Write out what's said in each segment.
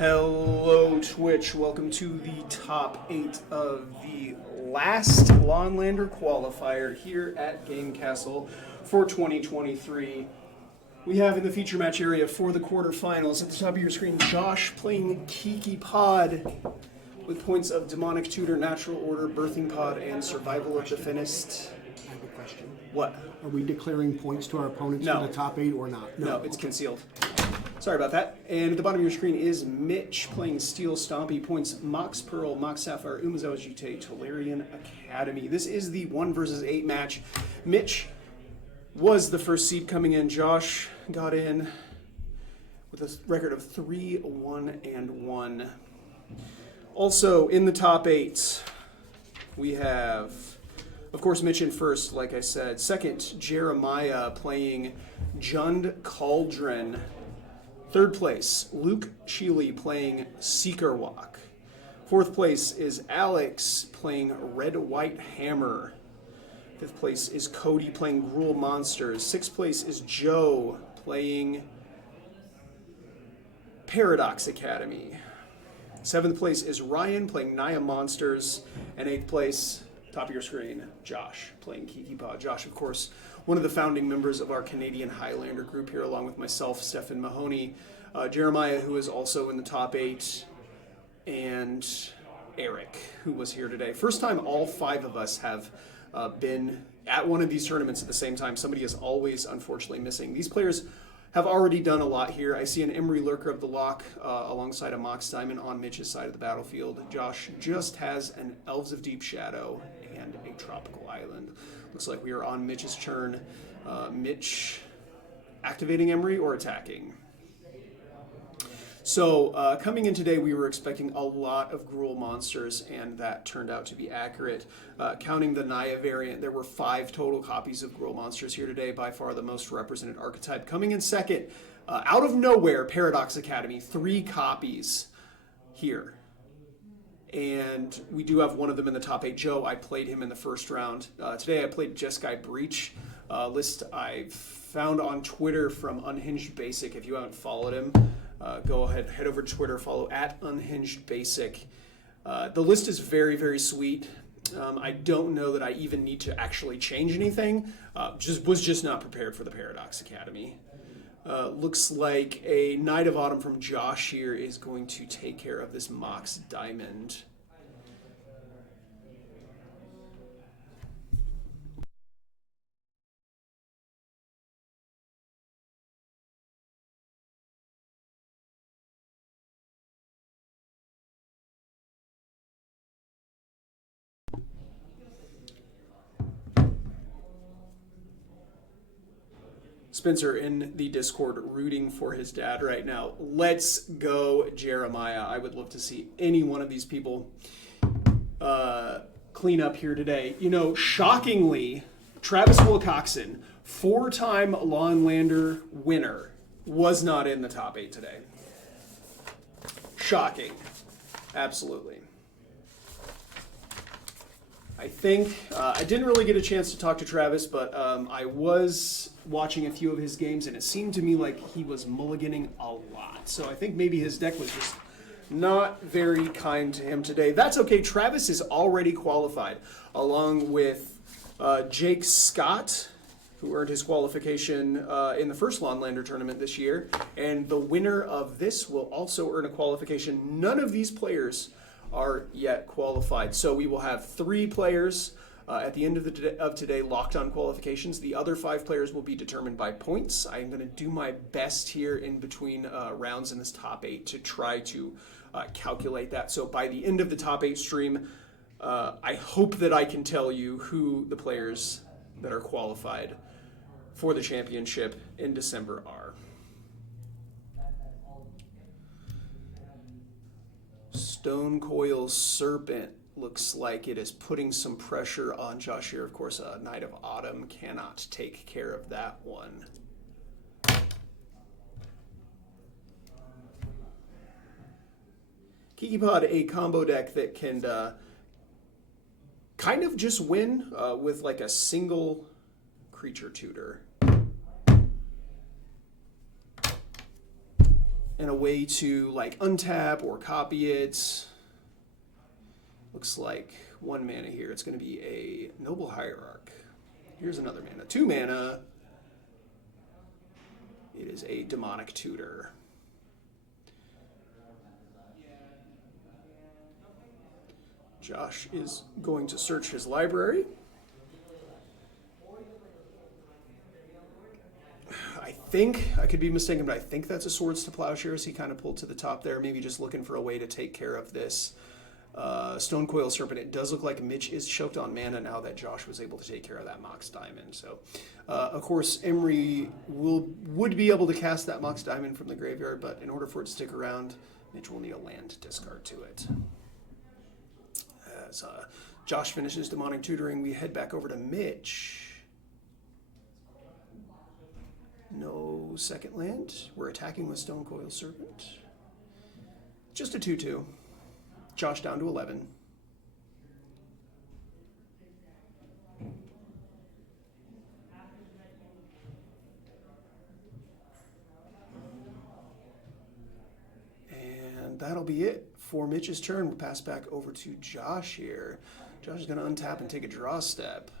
Hello, Twitch. Welcome to the top 8 of the last Lawnlander qualifier here at Game Castle for 2023. We have in the feature match area for the quarterfinals at the top of your screen, Josh playing Kiki Pod with points of Demonic Tutor, Natural Order, Birthing Pod, and Survival of the Fittest. I have a question. What? Are we declaring points to our opponents No. for the top 8 or not? No, it's concealed. Sorry about that. And at the bottom of your screen is Mitch playing Steel Stompy, points Mox Pearl, Mox Sapphire, Umazawa Jite, Tolarian Academy. This is the 1 versus 8 match. Mitch was the first seed coming in. Josh got in with a record of 3-1-1. Also in the top 8, we have, of course, Mitch in first, like I said. Second, Jeremiah playing Jund Cauldron. Third place, Luke Sheely playing Seeker Walk. Fourth place is Alex playing Red White Hammer. Fifth place is Cody playing Gruel Monsters. Sixth place is Joe playing Paradox Academy. Seventh place is Ryan playing Naya Monsters. And eighth place, top of your screen, Josh playing Kiki Pod. Josh, of course, one of the founding members of our Canadian Highlander group here, along with myself, Stefan Mahoney, Jeremiah, who is also in the top 8, and Eric, who was here today. First time all 5 of us have been at one of these tournaments at the same time. Somebody is always, unfortunately, missing. These players have already done a lot here. I see an Emery Lurker of the Lock alongside a Mox Diamond on Mitch's side of the battlefield. Josh just has an Elves of Deep Shadow and a Tropical Island. Looks like we are on Mitch's turn. Mitch activating Emery or attacking? So coming in today, we were expecting a lot of Gruel Monsters, and that turned out to be accurate. Counting the Naya variant, there were 5 total copies of Gruel Monsters here today, by far the most represented archetype. Coming in second, out of nowhere, Paradox Academy, 3 copies here. And we do have one of them in the top 8. Joe, I played him in the first round. Today I played Jeskai Breach, list I found on Twitter from Unhinged Basic. If you haven't followed him, go ahead, head over to Twitter, follow at Unhinged Basic. The list is very, very sweet. I don't know that I even need to actually change anything. Was just not prepared for the Paradox Academy. Looks like a Knight of Autumn from Josh here is going to take care of this Mox Diamond. Spencer in the Discord rooting for his dad right now. Let's go, Jeremiah. I would love to see any one of these people clean up here today. You know, shockingly, Travis Wilcoxon, 4-time Lawnlander winner, was not in the top 8 today. Shocking. Absolutely. I think, I didn't really get a chance to talk to Travis, but I was watching a few of his games, and it seemed to me like he was mulliganing a lot. So I think maybe his deck was just not very kind to him today. That's okay. Travis is already qualified, along with Jake Scott, who earned his qualification in the first Lawnlander tournament this year. And the winner of this will also earn a qualification. None of these players are yet qualified. So we will have 3 players at the end of today locked on qualifications. The other 5 players will be determined by points. I'm going to do my best here in between rounds in this top 8 to try to calculate that. So by the end of the top 8 stream, I hope that I can tell you who the players that are qualified for the championship in December are. Stone Coil Serpent looks like it is putting some pressure on Josh here. Of course, Knight of Autumn cannot take care of that one. Kiki Pod, a combo deck that can kind of just win with like a single creature tutor. and a way to like untap or copy it. Looks like 1 mana here. It's going to be a Noble Hierarch. Here's another mana. 2 mana. It is a Demonic Tutor. Josh is going to search his library. I think, I could be mistaken, but I think that's a Swords to Plowshares. He kind of pulled to the top there, maybe just looking for a way to take care of this Stonecoil Serpent. It does look like Mitch is choked on mana now that Josh was able to take care of that Mox Diamond. So, of course, Emery would be able to cast that Mox Diamond from the graveyard, but in order for it to stick around, Mitch will need a land discard to it. As Josh finishes Demonic Tutoring, we head back over to Mitch. No second land. We're attacking with Stonecoil Serpent. Just a 2/2. Josh down to 11. And that'll be it for Mitch's turn. We'll pass back over to Josh here. Josh is going to untap and take a draw step.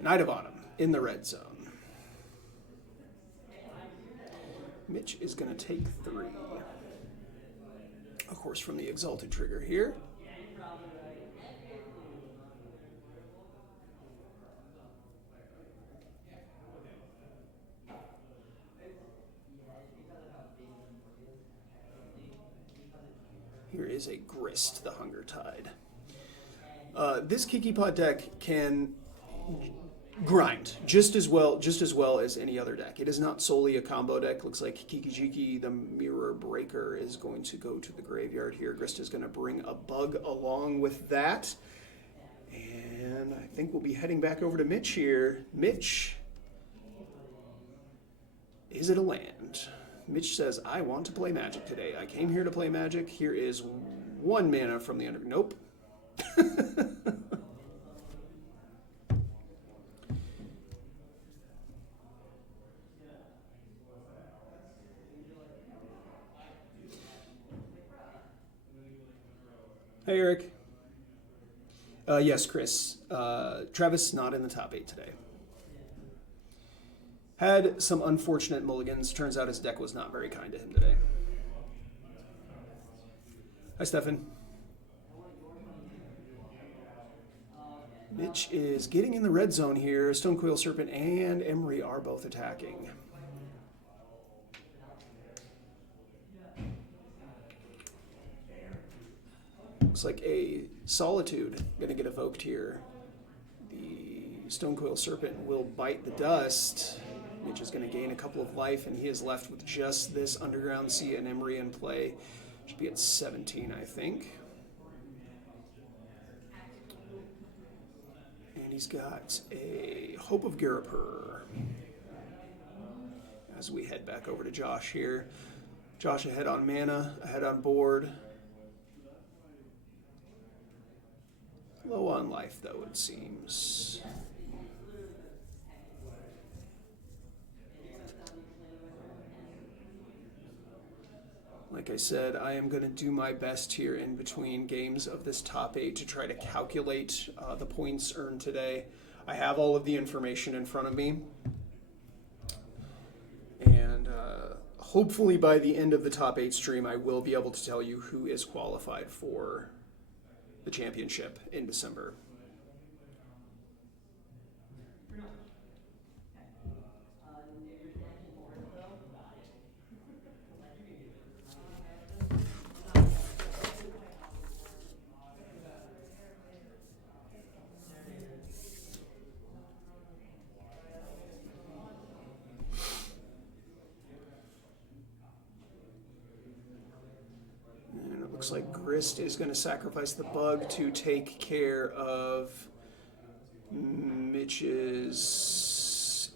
Knight of Autumn in the red zone. Mitch is going to take 3. Of course, from the Exalted trigger here. Here is a Grist, the Hunger Tide. This Kiki Pot deck can grind just as well as any other deck. It is not solely a combo deck. Looks like Kiki, the Mirror Breaker, is going to go to the graveyard here. Grist is going to bring a bug along with that. And I think we'll be heading back over to Mitch here. Mitch, is it a land? Mitch says, I want to play Magic today. I came here to play Magic. Here is 1 mana from the under... Nope. Hey, Eric. Yes, Chris. Travis not in the top 8 today. Had some unfortunate mulligans. Turns out his deck was not very kind to him today. Hi, Stefan. Mitch is getting in the red zone here. Stonecoil Serpent and Emery are both attacking. Looks like a Solitude going to get evoked here. The Stonecoil Serpent will bite the dust. Mitch is going to gain a couple of life, and he is left with just this Underground Sea and Emery in play. Should be at 17, I think. And he's got a Hope of Garapur. As we head back over to Josh here. Josh ahead on mana, ahead on board. Low on life, though, it seems. Like I said, I am going to do my best here in between games of this top 8 to try to calculate the points earned today. I have all of the information in front of me. And hopefully by the end of the top 8 stream, I will be able to tell you who is qualified for the championship in December. Looks like Grist is going to sacrifice the bug to take care of Mitch's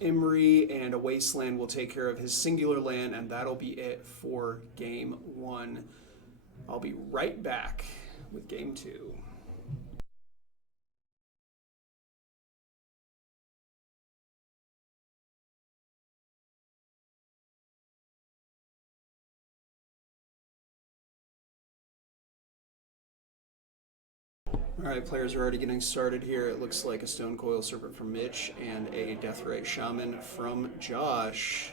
Emery, and a Wasteland will take care of his singular land, and that'll be it for Game 1. I'll be right back with Game 2. All right, players are already getting started here. It looks like a Stone Coil Serpent from Mitch and a Deathray Shaman from Josh.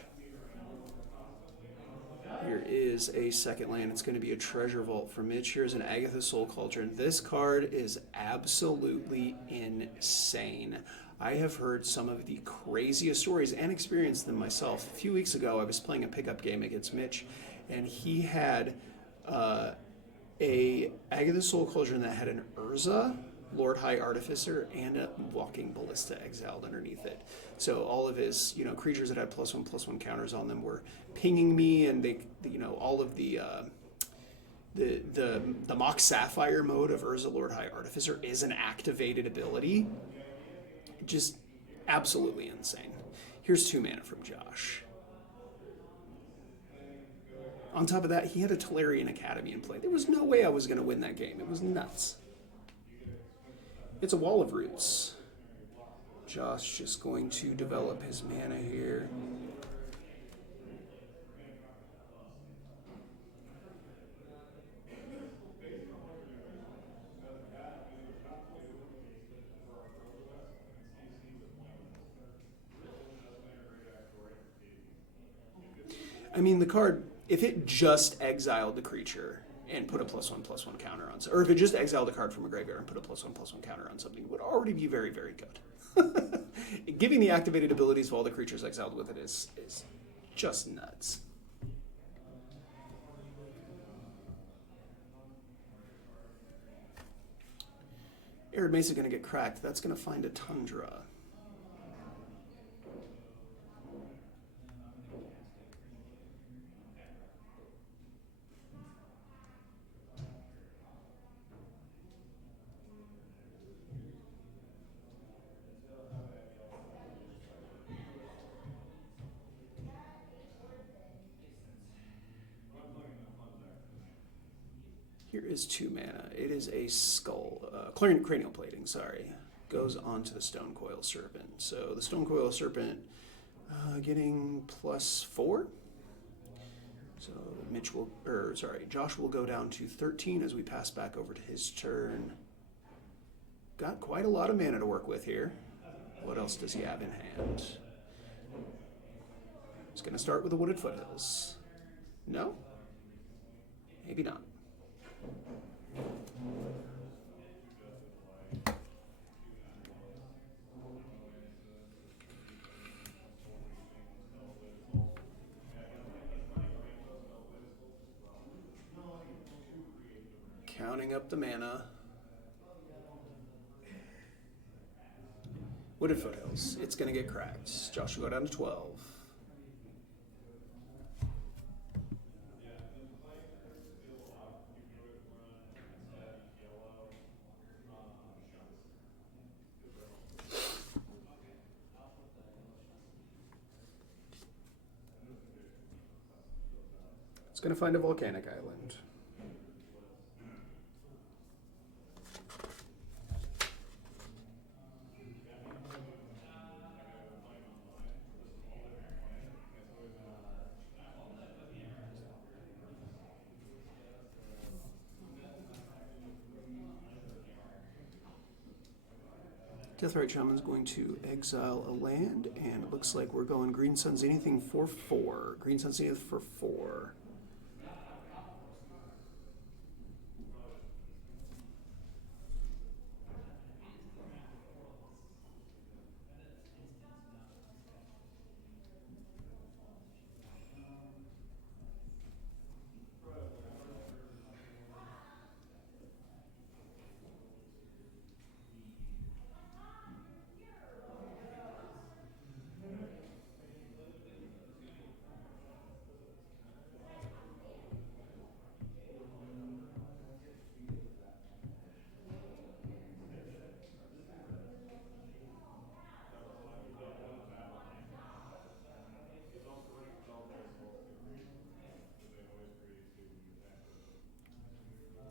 Here is a second land. It's going to be a Treasure Vault for Mitch. Here's an Agatha Soul Cauldron. This card is absolutely insane. I have heard some of the craziest stories and experienced them myself. A few weeks ago, I was playing a pickup game against Mitch, and he had a Agatha Soul Cauldron that had an Urza, Lord High Artificer, and a Walking Ballista exiled underneath it. So all of his, creatures that had +1/+1 counters on them were pinging me, and they, all of the Mock Sapphire mode of Urza, Lord High Artificer is an activated ability. Just absolutely insane. Here's 2 mana from Josh. On top of that, he had a Tolarian Academy in play. There was no way I was going to win that game. It was nuts. It's a Wall of Roots. Josh just going to develop his mana here. I mean, the card, if it just exiled the creature and put a +1/+1 counter on, or if it just exiled a card from a graveyard and put a +1/+1 counter on something, it would already be very, very good. Giving the activated abilities of all the creatures exiled with it is just nuts. Arid Mesa going to get cracked. That's going to find a Tundra. Here is 2 mana. It is a skull, cranial plating, sorry. Goes onto the Stone Coil Serpent. So the Stone Coil Serpent getting +4. So Josh will go down to 13 as we pass back over to his turn. Got quite a lot of mana to work with here. What else does he have in hand? He's going to start with the Wooded Foothills. No? Maybe not. Counting up the mana. Wooded Foothills. It's going to get cracked. Josh will go down to 12. It's going to find a volcanic island. Deathrite Shaman's going to exile a land, and it looks like we're going Green Sun's anything for 4. Green Sun's anything for 4.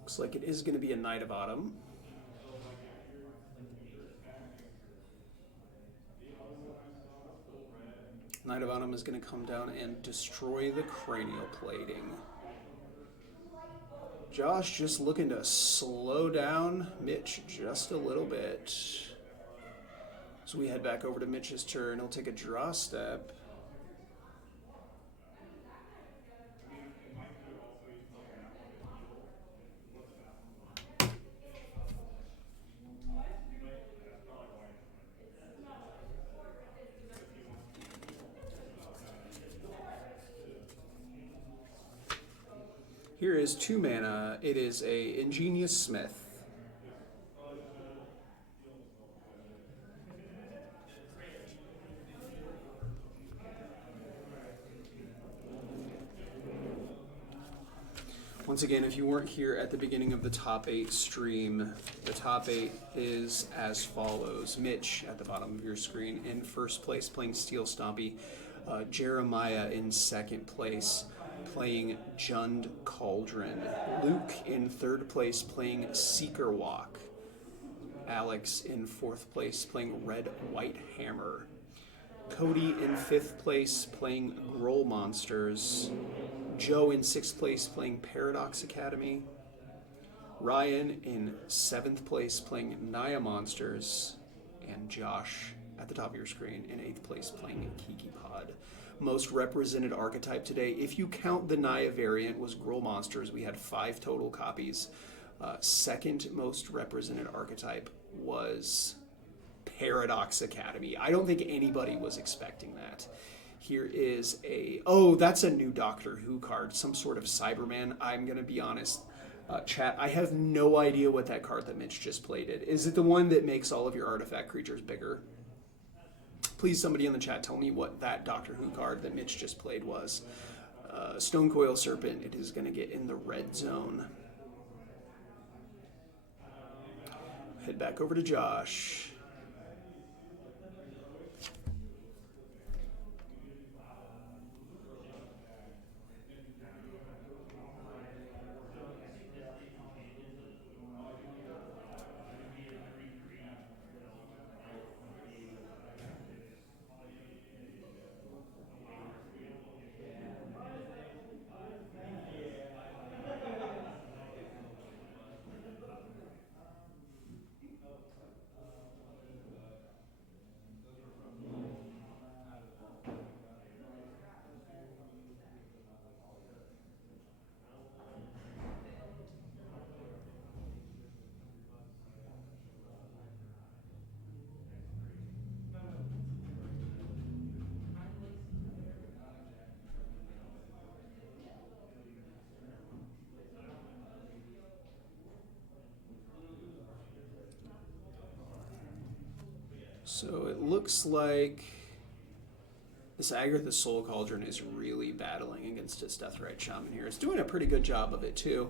Looks like it is going to be a Knight of Autumn. Knight of Autumn is going to come down and destroy the cranial plating. Josh just looking to slow down Mitch just a little bit. So we head back over to Mitch's turn. He'll take a draw step. Here is 2 mana. It is a Ingenious Smith. Once again, if you weren't here at the beginning of the top 8 stream, the top 8 is as follows. Mitch at the bottom of your screen in first place playing Steel Stompy. Jeremiah in second place playing Jund Cauldron. Luke in third place playing Seeker Walk. Alex in fourth place playing Red White Hammer. Cody in fifth place playing Groll Monsters. Joe in sixth place playing Paradox Academy. Ryan in seventh place playing Naya Monsters. And Josh at the top of your screen in eighth place playing Kiki Pod. Most represented archetype today, if you count the Naya variant, was Groll Monsters. We had 5 total copies. Second most represented archetype was Paradox Academy. I don't think anybody was expecting that. Here is that's a new Doctor Who card, some sort of Cyberman. I'm going to be honest, chat, I have no idea what that card that Mitch just played is. Is it the one that makes all of your artifact creatures bigger? Please, somebody in the chat, tell me what that Doctor Who card that Mitch just played was. Stonecoil Serpent, it is going to get in the red zone. Head back over to Josh. So it looks like this Agartha Soul Cauldron is really battling against its Deathrite Shaman here. It's doing a pretty good job of it too.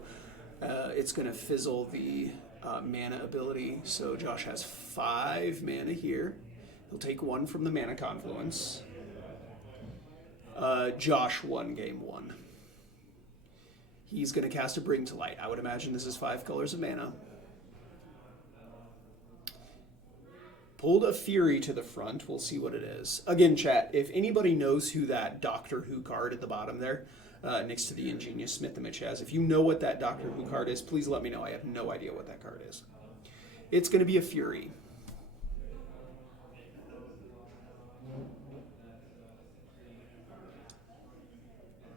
It's going to fizzle the mana ability. So Josh has 5 mana here. He'll take 1 from the Mana Confluence. Josh won game 1. He's going to cast a Bring to Light. I would imagine this is 5 colors of mana. Pulled a Fury to the front. We'll see what it is. Again, chat, if anybody knows who that Doctor Who card at the bottom there, next to the Ingenious Smith that Mitch has, if you know what that Doctor Who card is, please let me know. I have no idea what that card is. It's going to be a Fury.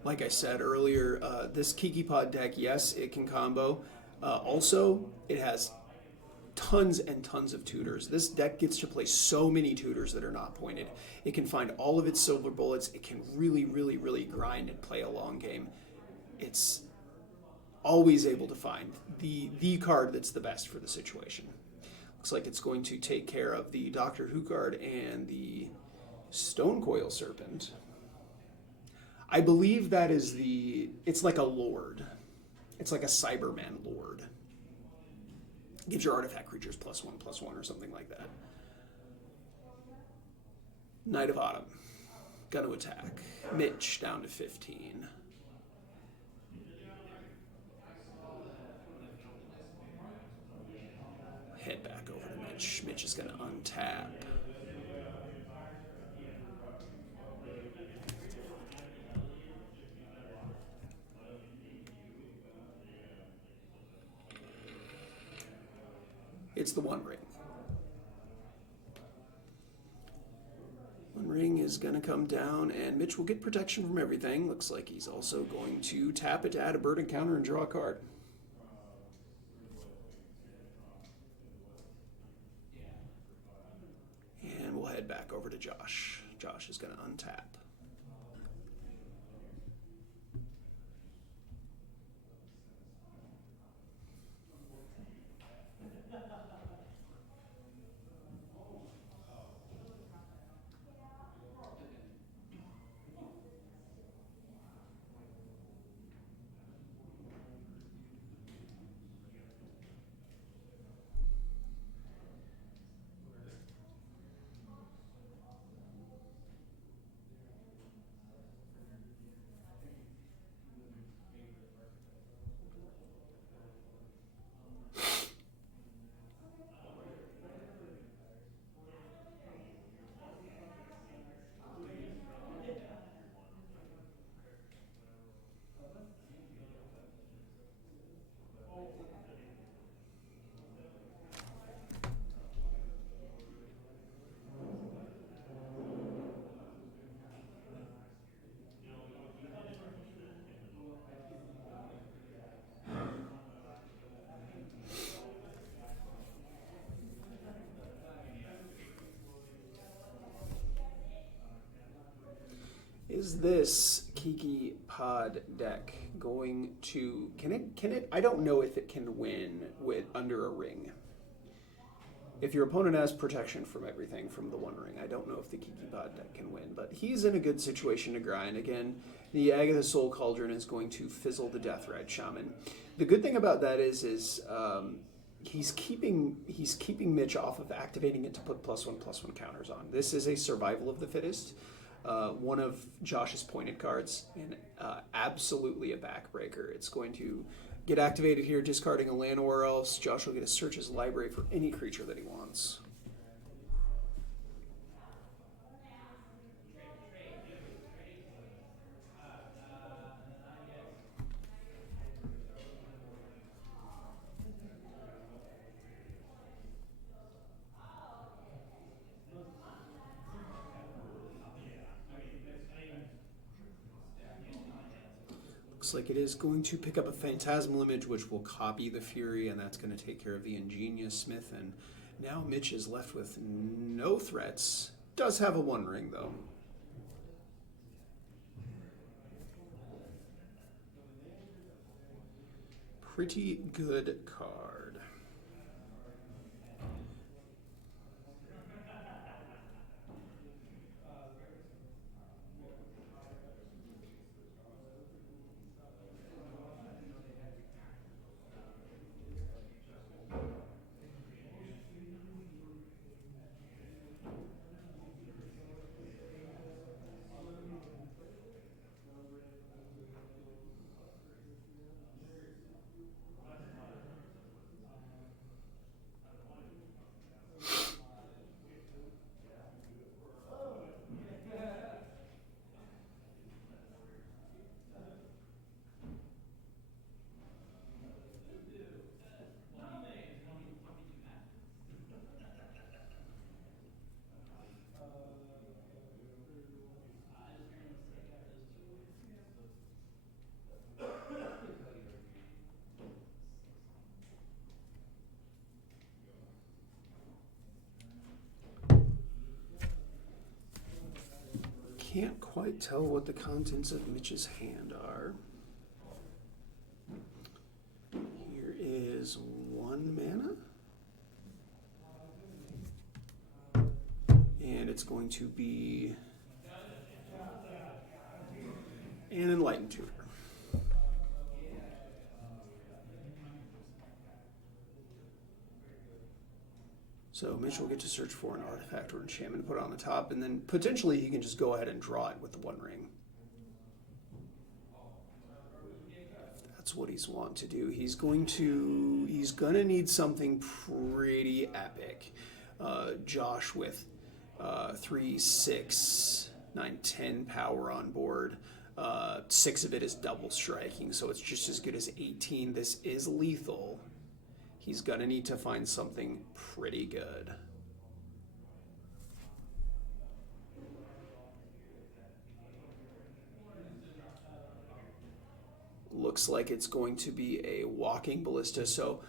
Like I said earlier, this Kiki Pod deck, yes, it can combo. Also, it has tons and tons of tutors. This deck gets to play so many tutors that are not pointed. It can find all of its silver bullets. It can really, really, really grind and play a long game. It's always able to find the card that's the best for the situation. Looks like it's going to take care of the Doctor Who card and the Stonecoil Serpent. I believe that is it's like a Lord. It's like a Cyberman Lord. Gives your artifact creatures +1/+1 or something like that. Knight of Autumn. Gonna attack. Mitch down to 15. Head back over to Mitch. Mitch is gonna untap. activates the One Ring. One Ring is going to come down, and Mitch will get protection from everything. Looks like he's also going to tap it to add a bird encounter and draw a card. And we'll head back over to Josh. Josh is going to untap. Is this Kiki pod deck going to, can it, I don't know if it can win with under a ring. If your opponent has protection from everything from the One Ring, I don't know if the Kiki pod deck can win, but he's in a good situation to grind. Again, the Agatha Soul Cauldron is going to fizzle the Death Ride Shaman. The good thing about that is he's keeping Mitch off of activating it to put +1/+1 counters on. This is a survival of the fittest. One of Josh's pointed cards, and absolutely a backbreaker. It's going to get activated here, discarding a land or else. Josh will get to search his library for any creature that he wants. Looks like it is going to pick up a Phantasmal Image, which will copy the Fury, and that's going to take care of the Ingenious Smith. And now Mitch is left with no threats. Does have a One Ring, though. Pretty good card. Can't quite tell what the contents of Mitch's hand are. Here is 1 mana. And it's going to be an Enlightened Tutor. So Mitch will get to search for an artifact or enchantment, put it on the top, and then potentially he can just go ahead and draw it with the One Ring. If that's what he's want to do. He's gonna need something pretty epic. Josh with 3, 6, 9, 10 power on board. 6 of it is double striking, so it's just as good as 18. This is lethal. he's going to need to find something pretty good. Looks like it's going to be a walking ballista. So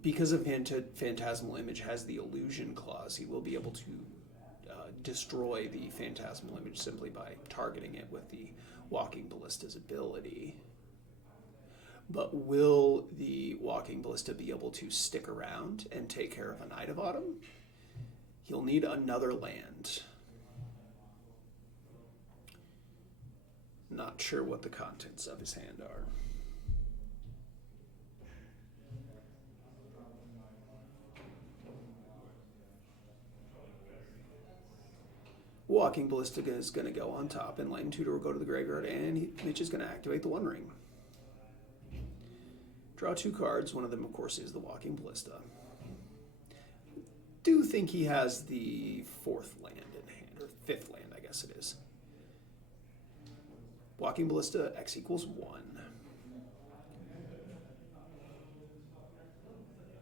because of Phantasmal Image has the illusion clause, he will be able to destroy the Phantasmal Image simply by targeting it with the walking ballista's ability. But will the walking ballista be able to stick around and take care of a Knight of Autumn? He'll need another land. Not sure what the contents of his hand are. Walking Ballistica is going to go on top, and Light Tutor will go to the graveyard, and Mitch is going to activate the One Ring. Draw 2 cards. One of them, of course, is the Walking Ballista. Do think he has the 4th land in hand, or 5th land, I guess it is. Walking Ballista, X equals 1.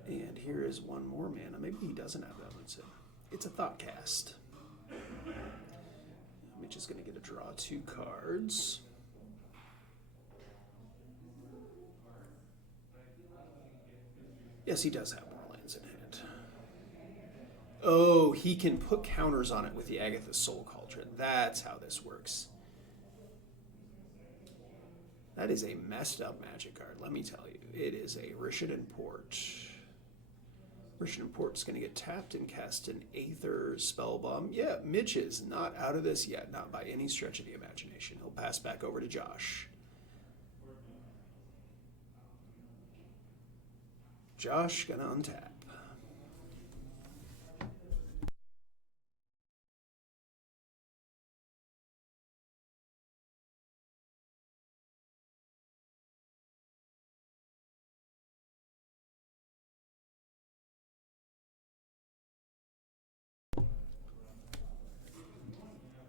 And here is one more mana. Maybe he doesn't have that one. It's a Thought Cast. Mitch is going to get to draw 2 cards. Yes, he does have more lands in hand. Oh, he can put counters on it with the Agatha's Soul Cauldron. That's how this works. That is a messed up Magic card, let me tell you. It is a Rishadan Port. Rishadan Port is going to get tapped and cast an Aether Spellbomb. Yeah, Mitch is not out of this yet, not by any stretch of the imagination. He'll pass back over to Josh. Josh gonna untap.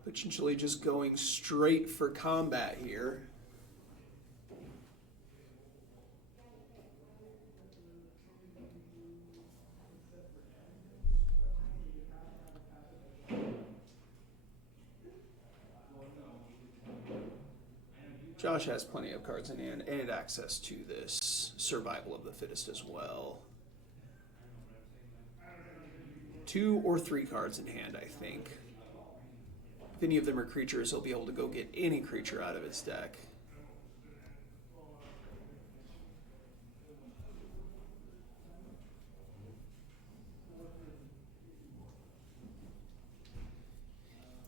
Potentially just going straight for combat here. Josh has plenty of cards in hand and access to this Survival of the Fittest as well. 2 or 3 cards in hand, I think. If any of them are creatures, he'll be able to go get any creature out of his deck.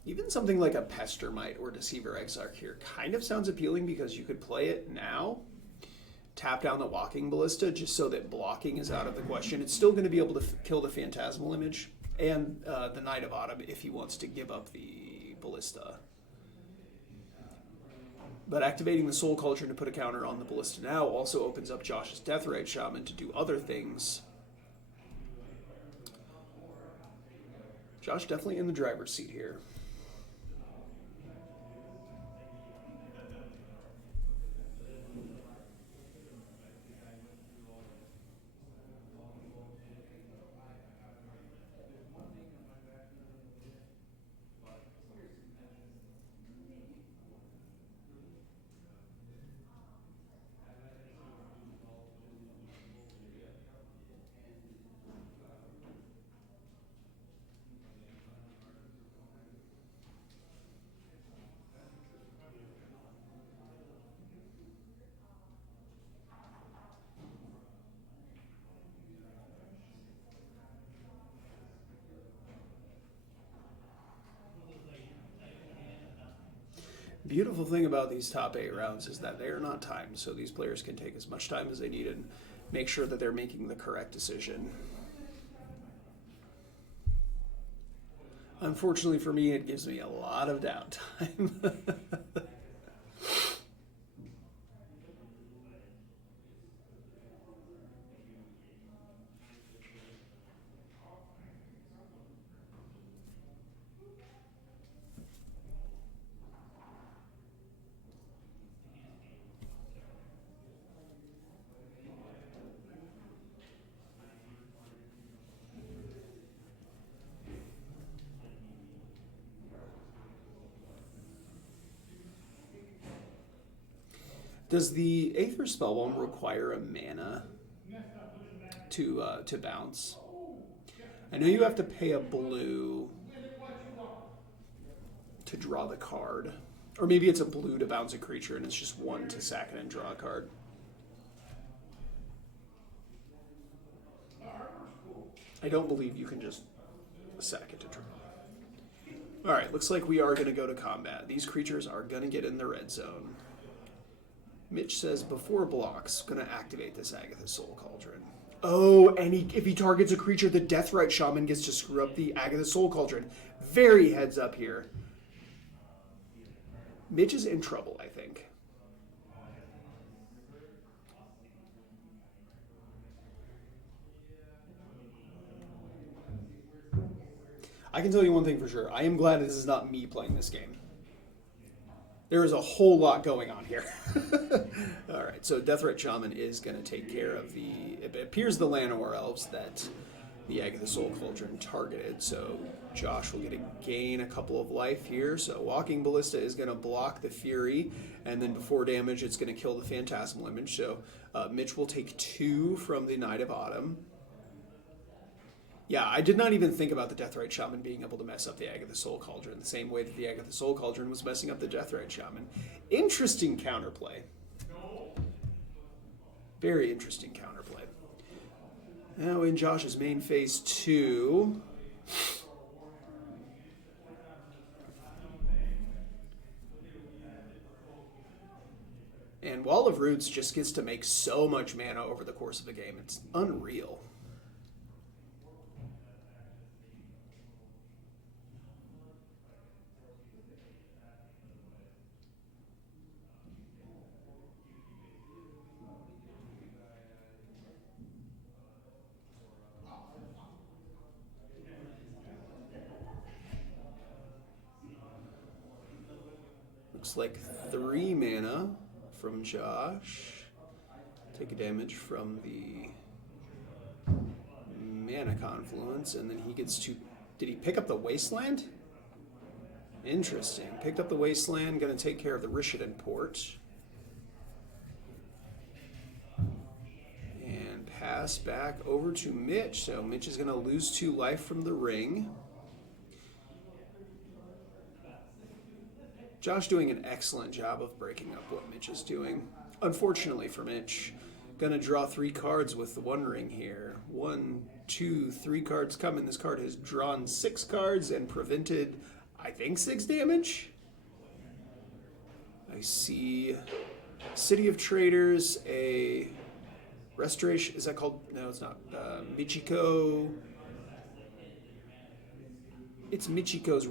Even something like a Pestermite or Deceiver Exarch here kind of sounds appealing because you could play it now, tap down the Walking Ballista just so that blocking is out of the question. It's still going to be able to kill the Phantasmal Image and the Knight of Autumn if he wants to give up the Ballista. But activating the Soul Cauldron to put a counter on the Ballista now also opens up Josh's Deathrite Shaman to do other things. Josh definitely in the driver's seat here. Beautiful thing about these top 8 rounds is that they are not timed, so these players can take as much time as they need and make sure that they're making the correct decision. Unfortunately for me, it gives me a lot of downtime. Does the Aether Spellbomb require a mana to bounce? I know you have to pay a blue to draw the card. Or maybe it's a blue to bounce a creature and it's just one to sack it and draw a card. I don't believe you can just sack it to draw. Alright, looks like we are going to go to combat. These creatures are going to get in the red zone. Mitch says before blocks, going to activate this Agatha's Soul Cauldron. Oh, and if he targets a creature, the Deathrite Shaman gets to screw up the Agatha's Soul Cauldron. Very heads up here. Mitch is in trouble, I think. I can tell you one thing for sure. I am glad this is not me playing this game. There is a whole lot going on here. All right, so Deathrite Shaman is going to take care of it appears the Llanowar Elves that the Agatha's Soul Cauldron targeted. So Josh will get to gain a couple of life here. So Walking Ballista is going to block the Fury, and then before damage, it's going to kill the Phantasmal Image. So Mitch will take 2 from the Knight of Autumn. Yeah, I did not even think about the Deathrite Shaman being able to mess up the Agatha's Soul Cauldron the same way that the Agatha's Soul Cauldron was messing up the Deathrite Shaman. Interesting counterplay. Very interesting counterplay. Now in Josh's main phase 2. And Wall of Roots just gets to make so much mana over the course of a game. It's unreal. Looks like 3 mana from Josh. Take a damage from the Mana Confluence, and then he gets to... Did he pick up the Wasteland? Interesting. Picked up the Wasteland, going to take care of the Rishadan Port. And pass back over to Mitch. So Mitch is going to lose 2 life from the ring. Josh doing an excellent job of breaking up what Mitch is doing. Unfortunately for Mitch, gonna draw 3 cards with the One Ring here. 1, 2, 3 cards coming. This card has drawn 6 cards and prevented, I think, 6 damage. I see City of Traders, a Restoration, is that called, no it's not, Michiko. It's Michiko's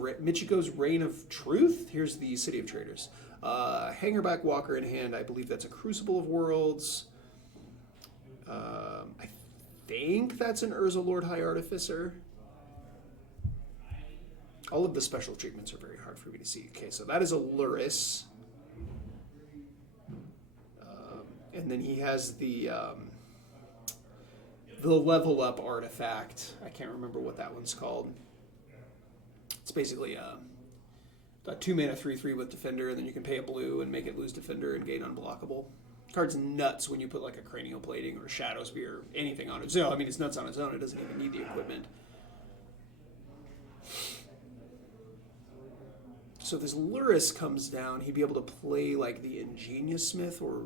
Reign of Truth. Here's the City of Traders. Hangerback Walker in hand. I believe that's a Crucible of Worlds. I think that's an Urza Lord High Artificer. All of the special treatments are very hard for me to see. Okay, so that is a Luris. And then he has the level up artifact. I can't remember what that one's called. It's basically a 2 mana 3/3 with Defender, and then you can pay a blue and make it lose Defender and gain unblockable. Card's nuts when you put like a Cranial Plating or a Shadow Spear or anything on it. So, I mean, it's nuts on its own. It doesn't even need the equipment. So this Luris comes down. He'd be able to play like the Ingenious Smith or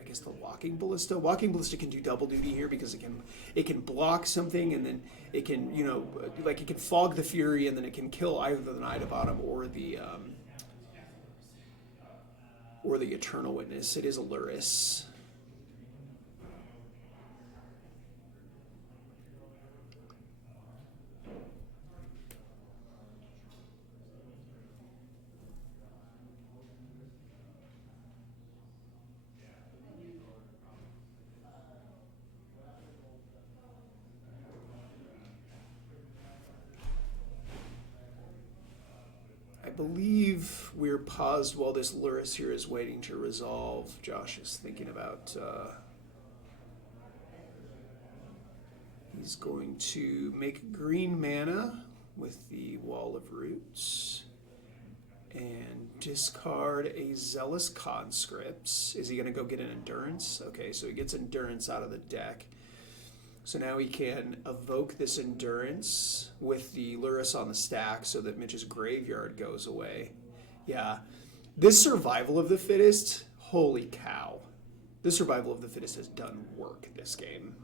I guess the Walking Ballista. Walking Ballista can do double duty here because it can block something, and then it can, you know, like it can fog the Fury, and then it can kill either the Knight of Autumn or the Eternal Witness. It is a Luris. I believe we're paused while this Luris here is waiting to resolve. Josh is thinking about... he's going to make green mana with the Wall of Roots. And discard a Zealous Conscripts. Is he going to go get an Endurance? Okay, so he gets Endurance out of the deck. So now he can evoke this Endurance with the Lurrus on the stack so that Mitch's graveyard goes away. Yeah, this Survival of the Fittest, holy cow. This Survival of the Fittest has done work this game.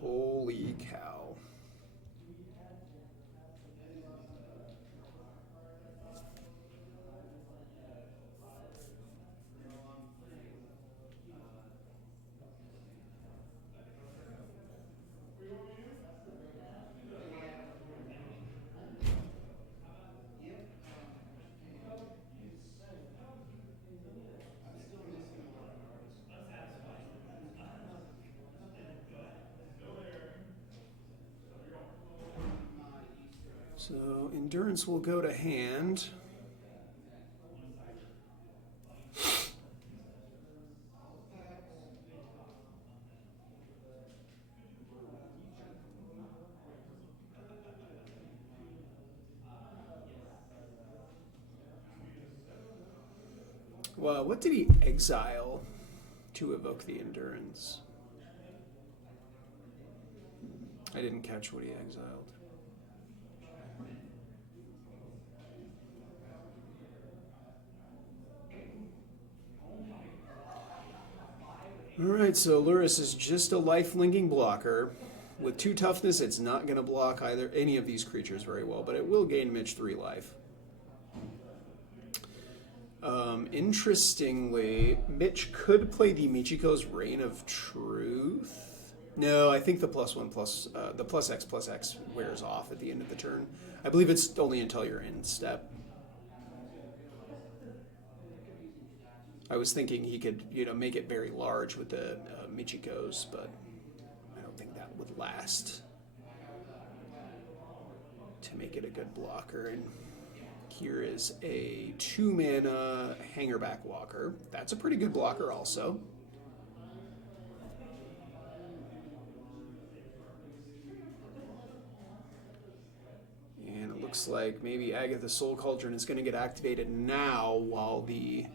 Holy cow. So Endurance will go to hand. Well, what did he exile to evoke the Endurance? I didn't catch what he exiled. Alright, so Lurrus is just a life-linking blocker. With 2 toughness, it's not going to block any of these creatures very well, but it will gain Mitch 3 life. Interestingly, Mitch could play the Michiko's Reign of Truth. No, I think the the +X wears off at the end of the turn. I believe it's only until you're in step. I was thinking he could, make it very large with the Michiko's, but I don't think that would last to make it a good blocker. And here is a 2-mana Hangerback Walker. That's a pretty good blocker also. And it looks like maybe Agatha Soul Cauldron is going to get activated now while the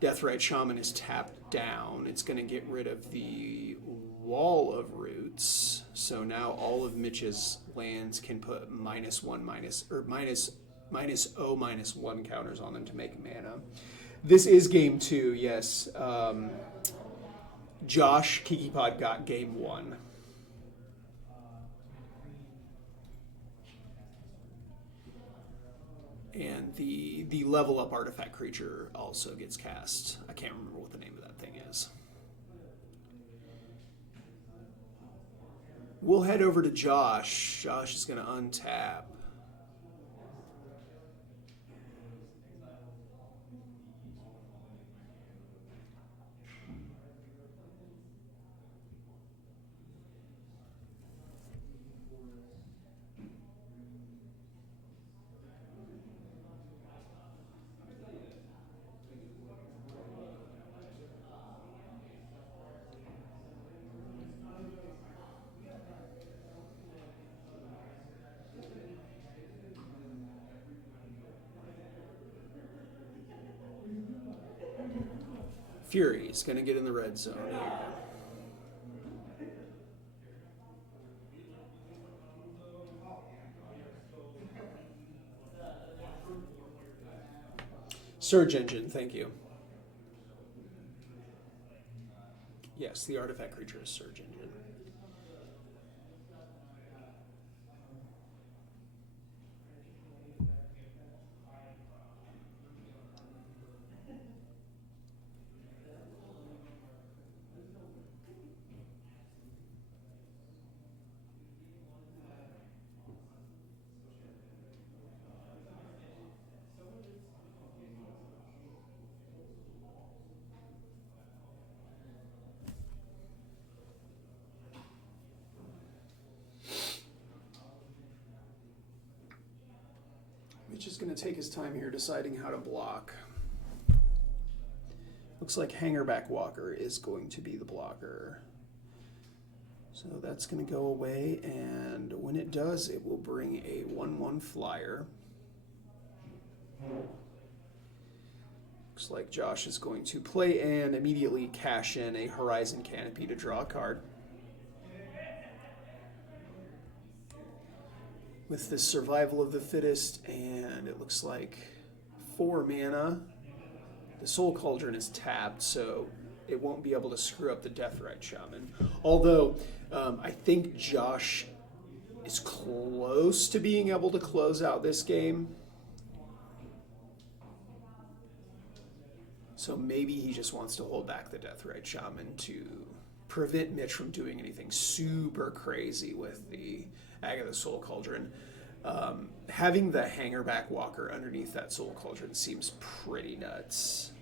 Deathrite Shaman is tapped down. It's going to get rid of the Wall of Roots. So now all of Mitch's lands can put -0/-1 counters on them to make mana. This is game 2, yes. Josh Kiki Pod got game 1. And the level up artifact creature also gets cast. I can't remember what the name of that thing is. We'll head over to Josh. Josh is going to untap. Fury's going to get in the red zone here. Surge Engine, thank you. Yes, the artifact creature is Surge Engine. Mitch is going to take his time here deciding how to block. Looks like Hangerback Walker is going to be the blocker. So that's going to go away, and when it does, it will bring a 1/1 flyer. Looks like Josh is going to play and immediately cash in a Horizon Canopy to draw a card. With this Survival of the Fittest, and it looks like 4 mana. The Soul Cauldron is tapped, so it won't be able to screw up the Deathrite Shaman. Although, I think Josh is close to being able to close out this game. So maybe he just wants to hold back the Deathrite Shaman to prevent Mitch from doing anything super crazy with the Agatha Soul Cauldron. Having the Hangerback Walker underneath that Soul Cauldron seems pretty nuts.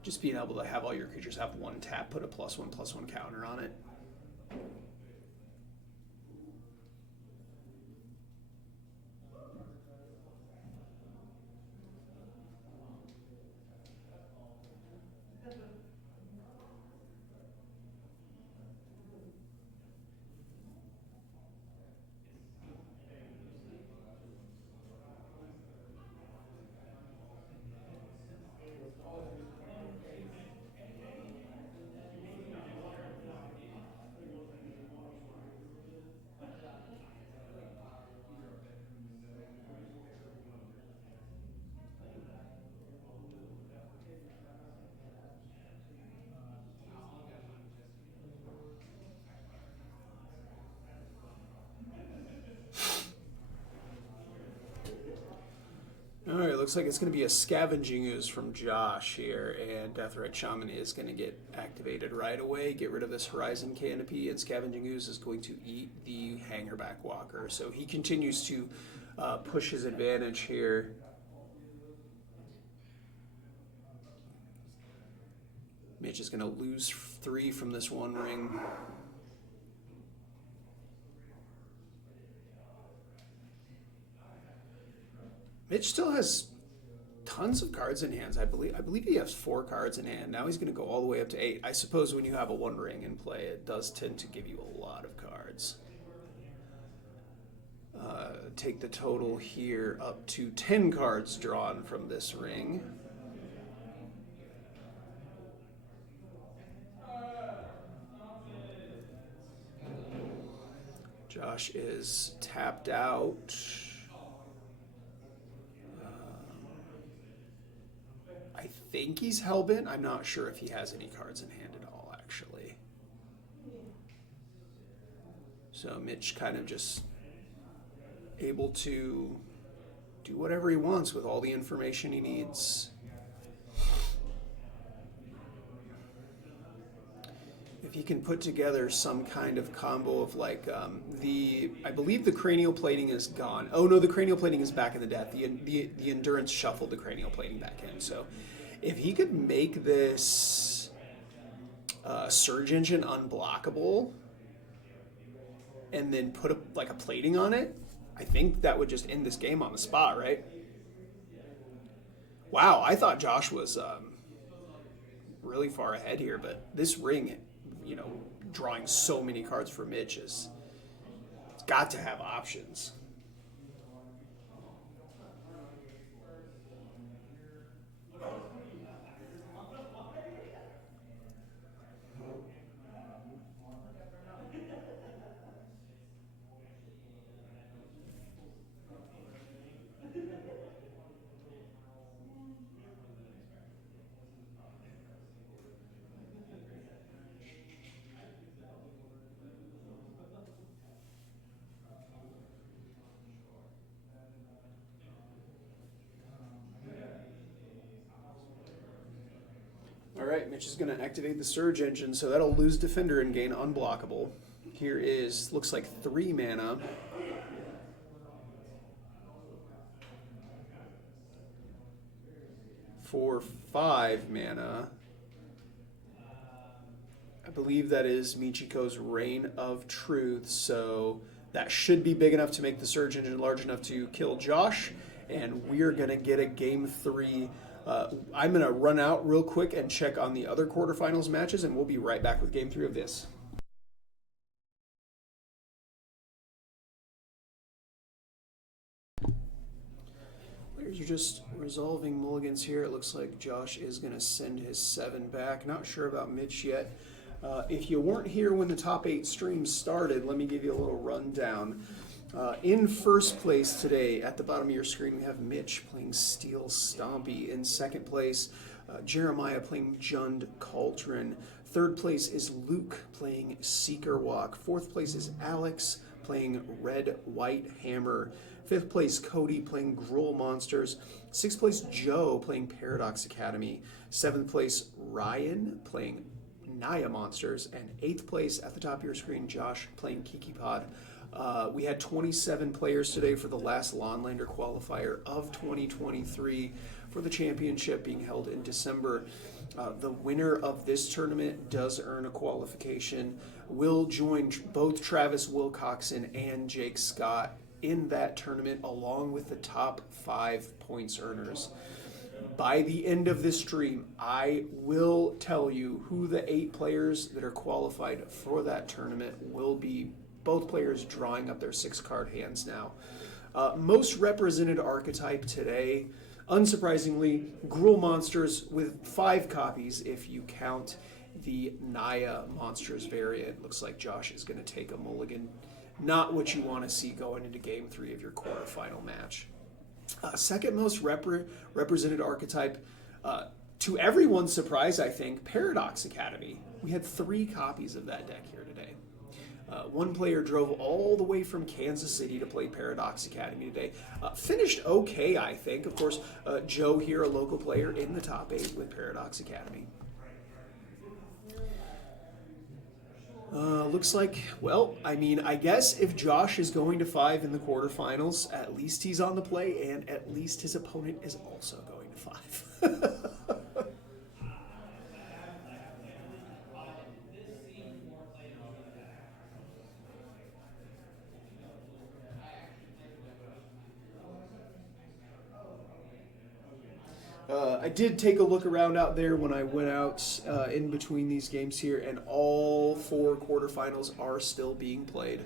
Just being able to have all your creatures have 1 tap, put a +1/+1 counter on it. Alright, looks like it's going to be a Scavenging Ooze from Josh here, and Deathrite Shaman is going to get activated right away. Get rid of this Horizon Canopy, and Scavenging Ooze is going to eat the Hangerback Walker. So he continues to push his advantage here. Mitch is going to lose 3 from this 1 ring. Mitch still has tons of cards in hands. I believe he has 4 cards in hand. Now he's going to go all the way up to 8. I suppose when you have a 1 ring in play, it does tend to give you a lot of cards. Take the total here up to 10 cards drawn from this ring. Josh is tapped out. I think he's hellbent. I'm not sure if he has any cards in hand at all, actually. So Mitch kind of just able to do whatever he wants with all the information he needs. If he can put together some kind of combo of like I believe the cranial plating is gone. Oh no, the cranial plating is back in the deck. The endurance shuffled the cranial plating back in. So if he could make this Surge Engine unblockable and then put a plating on it, I think that would just end this game on the spot, right? Wow, I thought Josh was really far ahead here, but this ring, drawing so many cards for Mitch it's got to have options. All right, Mitch is going to activate the Surge Engine, so that'll lose Defender and gain Unblockable. Here is, looks like 3 mana. For 5 mana. I believe that is Michiko's Reign of Truth, so that should be big enough to make the Surge Engine large enough to kill Josh, and we're going to get a Game 3. I'm going to run out real quick and check on the other quarterfinals matches, and we'll be right back with Game 3 of this. just resolving mulligans here. It looks like Josh is going to send his 7 back. Not sure about Mitch yet. If you weren't here when the top 8 streams started, let me give you a little rundown. In first place today, at the bottom of your screen, we have Mitch playing Steel Stompy. In second place, Jeremiah playing Jund Cauldron. Third place is Luke playing Seeker Walk. Fourth place is Alex playing Red White Hammer. Fifth place, Cody playing Gruul Monsters. Sixth place, Joe playing Paradox Academy. Seventh place, Ryan playing Naya Monsters. And eighth place, at the top of your screen, Josh playing Kiki Pod. We had 27 players today for the last Lawnlander qualifier of 2023 for the championship being held in December. The winner of this tournament does earn a qualification. Will join both Travis Wilcoxon and Jake Scott in that tournament along with the top 5 points earners. By the end of this stream, I will tell you who the 8 players that are qualified for that tournament will be. Both players drawing up their 6-card hands now. Most represented archetype today, unsurprisingly, Gruul Monsters with 5 copies if you count the Naya Monsters variant. Looks like Josh is going to take a mulligan. Not what you want to see going into Game 3 of your quarterfinal match. Second most represented archetype, to everyone's surprise, I think, Paradox Academy. We had 3 copies of that deck here today. One player drove all the way from Kansas City to play Paradox Academy today. Finished okay, I think. Of course, Joe here, a local player in the top 8 with Paradox Academy. Looks like, well, I mean, I guess if Josh is going to 5 in the quarterfinals, at least he's on the play, and at least his opponent is also going to 5. I did take a look around out there when I went out in between these games here, and all 4 quarterfinals are still being played.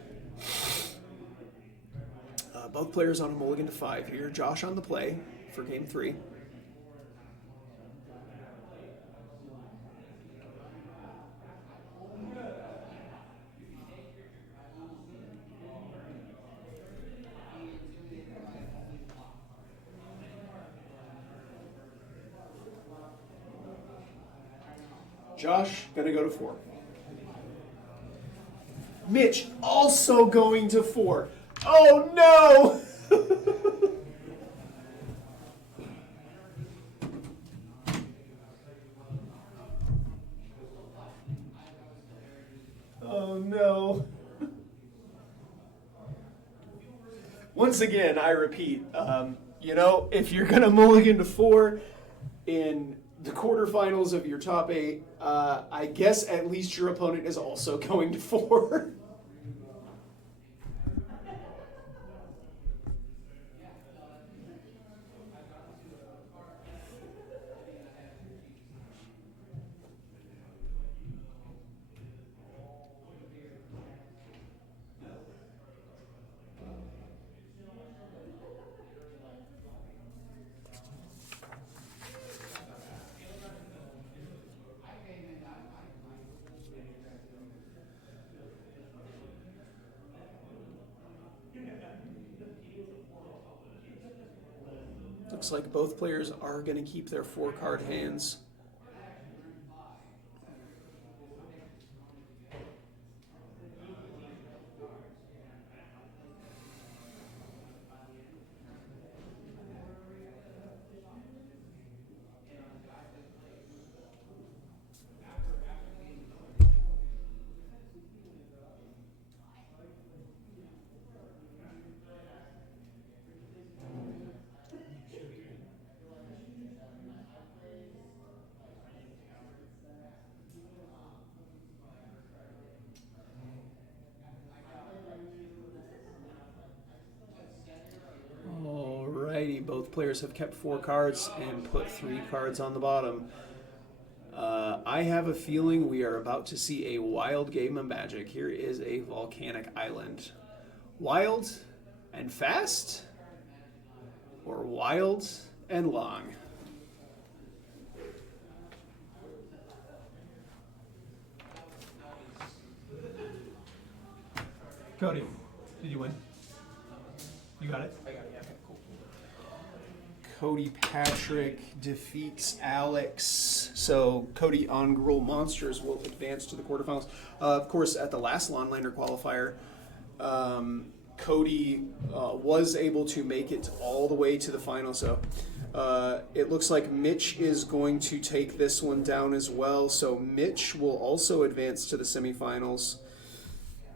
Both players on a mulligan to 5 here. Josh on the play for Game 3. Josh, gonna go to 4. Mitch, also going to 4. Oh no! Oh no. Once again, I repeat, if you're gonna mulligan to 4 in the quarterfinals of your top 8, I guess at least your opponent is also going to 4. Looks like both players are going to keep their 4-card hands. Alrighty, both players have kept 4 cards and put 3 cards on the bottom. I have a feeling we are about to see a wild game of Magic. Here is a volcanic island. Wild and fast? Or wild and long. Cody, did you win? You got it? I got it, yeah. Okay, cool. Cody Patrick defeats Alex. So Cody on Gruel Monsters will advance to the quarterfinals. Of course, at the last Lawnlander qualifier, Cody was able to make it all the way to the final. So it looks like Mitch is going to take this one down as well. So Mitch will also advance to the semifinals.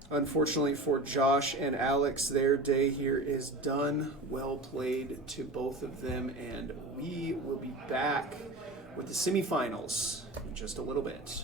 Unfortunately for Josh and Alex, their day here is done. Well played to both of them, and we will be back with the semifinals in just a little bit.